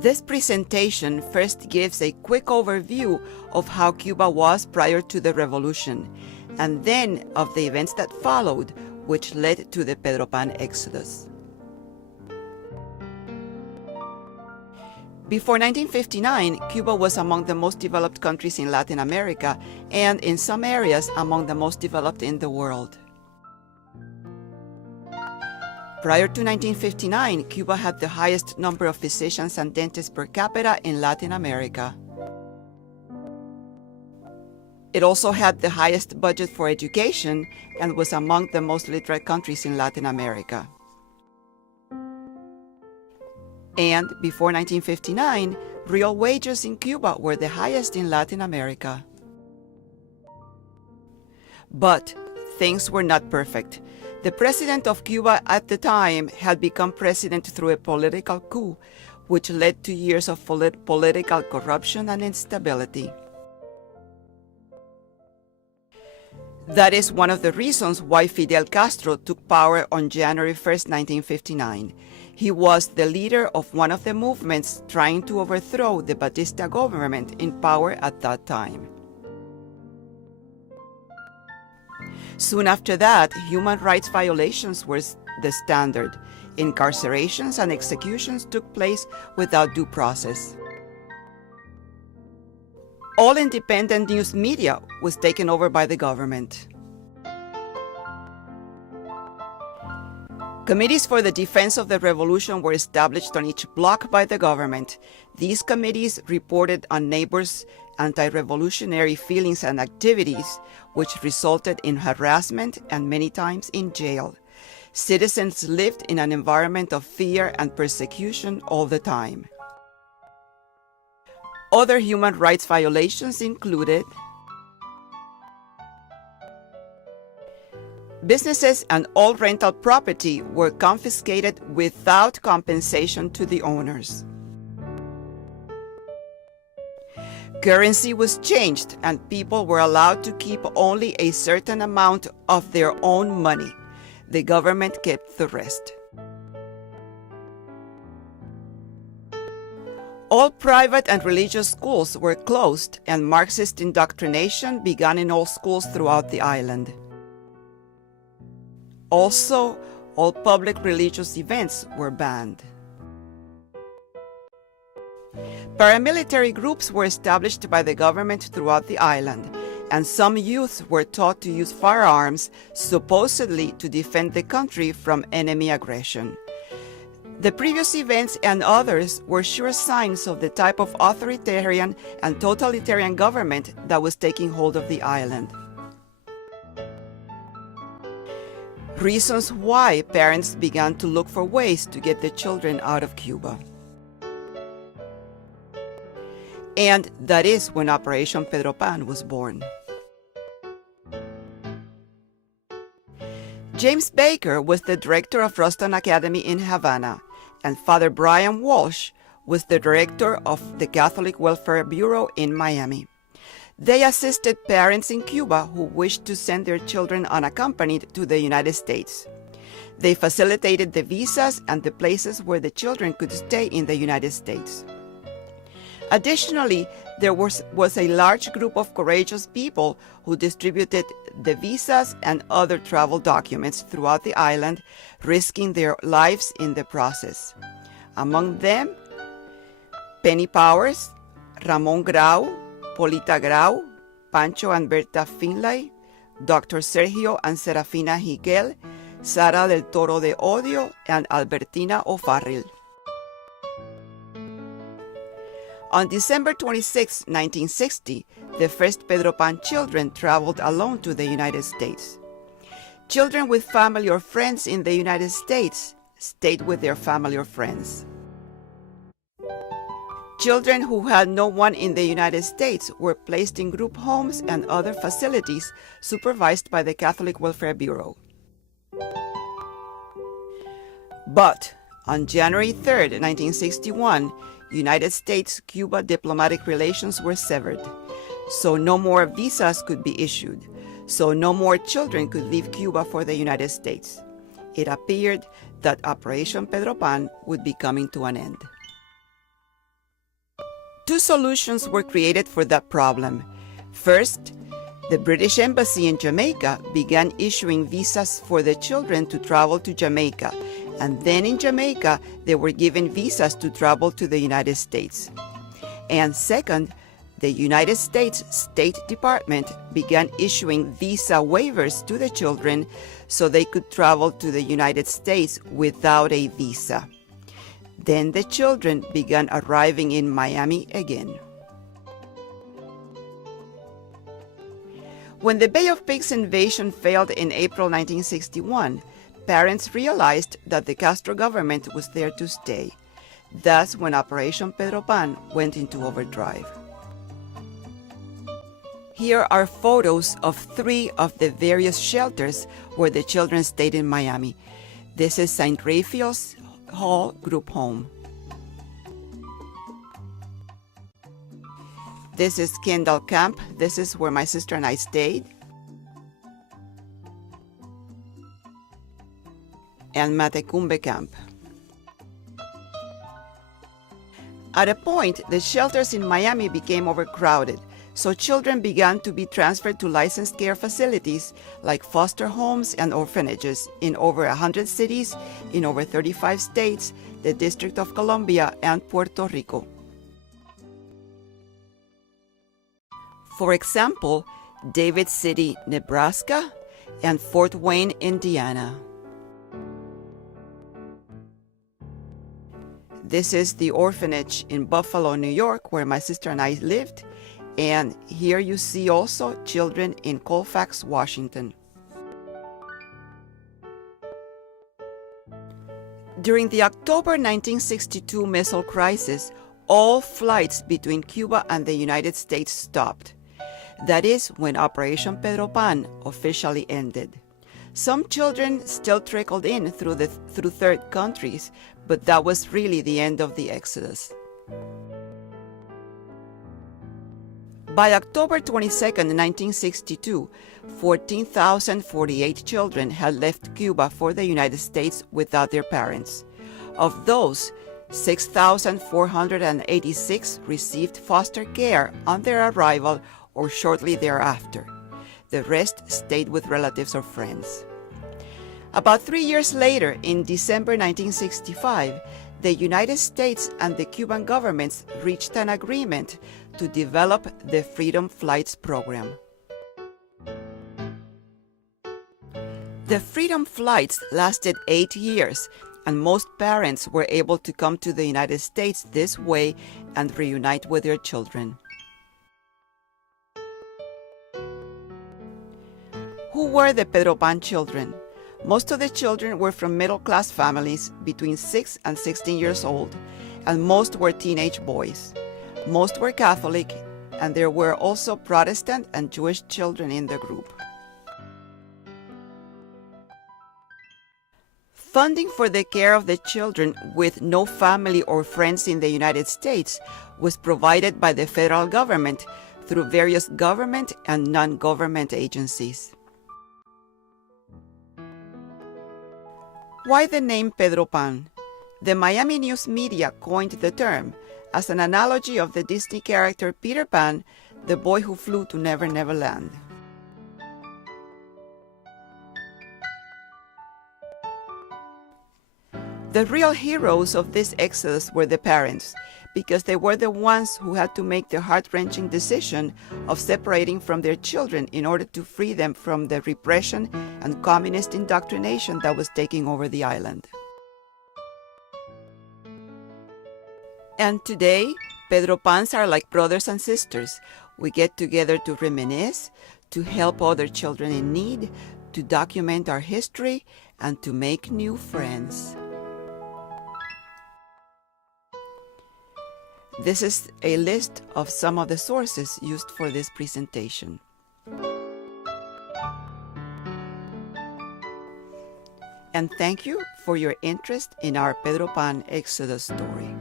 This presentation first gives a quick overview of how Cuba was prior to the revolution, and then of the events that followed, which led to the Pedro Pan exodus. Before 1959, Cuba was among the most developed countries in Latin America, and in some areas among the most developed in the world. Prior to 1959, Cuba had the highest number of physicians and dentists per capita in Latin America. It also had the highest budget for education and was among the most literate countries in Latin America. And before 1959, real wages in Cuba were the highest in Latin America. But things were not perfect. The president of Cuba at the time had become president through a political coup, which led to years of political corruption and instability. That is one of the reasons why Fidel Castro took power on January 1st, 1959. He was the leader of one of the movements trying to overthrow the Batista government in power at that time. Soon after that, human rights violations were the standard. Incarcerations and executions took place without due process. All independent news media was taken over by the government. Committees for the defense of the revolution were established on each block by the government. These committees reported on neighbors' anti-revolutionary feelings and activities, which resulted in harassment and many times in jail. Citizens lived in an environment of fear and persecution all the time. Other human rights violations included businesses and all rental property were confiscated without compensation to the owners. Currency was changed and people were allowed to keep only a certain amount of their own money. The government kept the rest. All private and religious schools were closed and Marxist indoctrination began in all schools throughout the island. Also, all public religious events were banned. Paramilitary groups were established by the government throughout the island, and some youths were taught to use firearms, supposedly to defend the country from enemy aggression. The previous events and others were sure signs of the type of authoritarian and totalitarian government that was taking hold of the island. Reasons why parents began to look for ways to get their children out of Cuba. And that is when Operation Pedro Pan was born. James Baker was the director of Ruston Academy in Havana, and Father Brian Walsh was the director of the Catholic Welfare Bureau in Miami. They assisted parents in Cuba who wished to send their children unaccompanied to the United States. They facilitated the visas and the places where the children could stay in the United States. Additionally, there was a large group of courageous people who distributed the visas and other travel documents throughout the island, risking their lives in the process. Among them, Penny Powers, Ramon Grau, Polita Grau, Pancho and Berta Finlay, Dr. Sergio and Serafina Higuel, Sara del Toro de Odio, and Albertina O'Farrill. On December 26, 1960, the first Pedro Pan children traveled alone to the United States. Children with family or friends in the United States stayed with their family or friends. Children who had no one in the United States were placed in group homes and other facilities supervised by the Catholic Welfare Bureau. But on January 3, 1961, United States-Cuba diplomatic relations were severed, so no more visas could be issued, so no more children could leave Cuba for the United States. It appeared that Operation Pedro Pan would be coming to an end. Two solutions were created for that problem. First, the British Embassy in Jamaica began issuing visas for the children to travel to Jamaica, and then in Jamaica, they were given visas to travel to the United States. And second, the United States State Department began issuing visa waivers to the children so they could travel to the United States without a visa. Then the children began arriving in Miami again. When the Bay of Pigs invasion failed in April 1961, parents realized that the Castro government was there to stay. That's when Operation Pedro Pan went into overdrive. Here are photos of 3 of the various shelters where the children stayed in Miami. This is St. Raphael's Hall Group Home. This is Kendall Camp. This is where my sister and I stayed. And Matecumbe Camp. At a point, the shelters in Miami became overcrowded, so children began to be transferred to licensed care facilities like foster homes and orphanages in over 100 cities, in over 35 states, the District of Columbia, and Puerto Rico. For example, David City, Nebraska, and Fort Wayne, Indiana. This is the orphanage in Buffalo, New York, where my sister and I lived. And here you see also children in Colfax, Washington. During the October 1962 missile crisis, all flights between Cuba and the United States stopped. That is when Operation Pedro Pan officially ended. Some children still trickled in through third countries, but that was really the end of the exodus. By October 22, 1962, 14,048 children had left Cuba for the United States without their parents. Of those, 6,486 received foster care on their arrival or shortly thereafter. The rest stayed with relatives or friends. About 3 years later, in December 1965, the United States and the Cuban governments reached an agreement to develop the Freedom Flights program. The Freedom Flights lasted 8 years, and most parents were able to come to the United States this way and reunite with their children. Who were the Pedro Pan children? Most of the children were from middle-class families between 6 and 16 years old, and most were teenage boys. Most were Catholic, and there were also Protestant and Jewish children in the group. Funding for the care of the children with no family or friends in the United States was provided by the federal government through various government and non-government agencies. Why the name Pedro Pan? The Miami news media coined the term as an analogy of the Disney character Peter Pan, the boy who flew to Never Never Land. The real heroes of this exodus were the parents, because they were the ones who had to make the heart-wrenching decision of separating from their children in order to free them from the repression and communist indoctrination that was taking over the island. And today, Pedro Pans are like brothers and sisters. We get together to reminisce, to help other children in need, to document our history, and to make new friends. This is a list of some of the sources used for this presentation. And thank you for your interest in our Pedro Pan Exodus story.